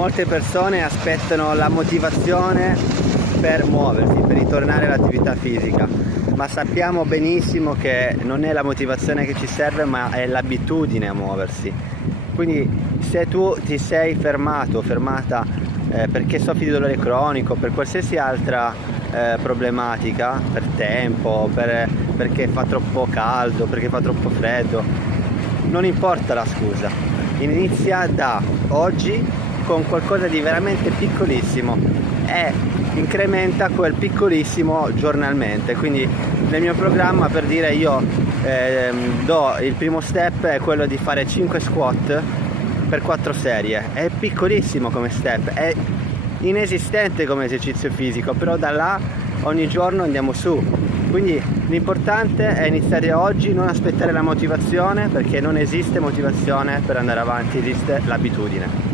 Molte persone aspettano la motivazione per muoversi, per ritornare all'attività fisica, ma sappiamo benissimo che non è la motivazione che ci serve, ma è l'abitudine a muoversi. Quindi se tu ti sei fermato o fermata perché soffri di dolore cronico, per qualsiasi altra problematica, per tempo, perché fa troppo caldo, perché fa troppo freddo, non importa la scusa, inizia da oggi con qualcosa di veramente piccolissimo e incrementa quel piccolissimo giornalmente. Quindi nel mio programma, per dire, io do il primo step è quello di fare 5 squat per 4 serie. È piccolissimo come step, è inesistente come esercizio fisico, però da là ogni giorno andiamo su. Quindi l'importante è iniziare oggi, non aspettare la motivazione, perché non esiste motivazione per andare avanti, esiste l'abitudine.